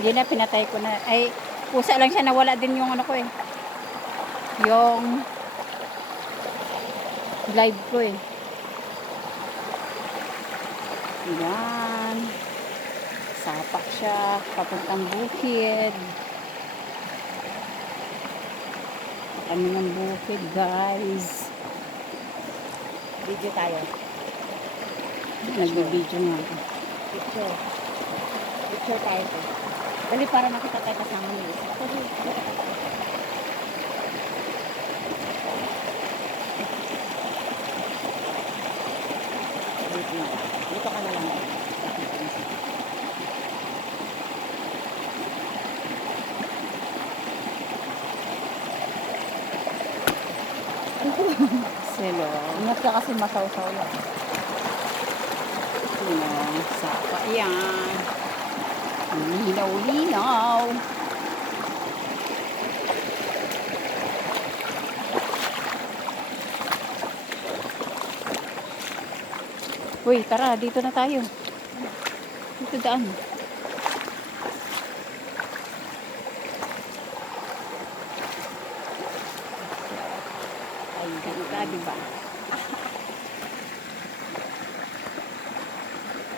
Hindi na, pinatay ko na. Ay, pusa lang siya, nawala din yung ano ko eh. Yung live ko eh. Yan. Sapa siya, papuntang bukid. Kami ng bukid, guys. Video tayo. Nag-video nga ako. Picture. Picture tayo to. Dali para makita tayo kasama ni Isa. Dito ka na lang. Silo. Ingat ka kasi masaw-saw lang. Sapa yan. Linaw-linaw. Uy, tara, dito na tayo. Dito daan. Ay, ganda, diba?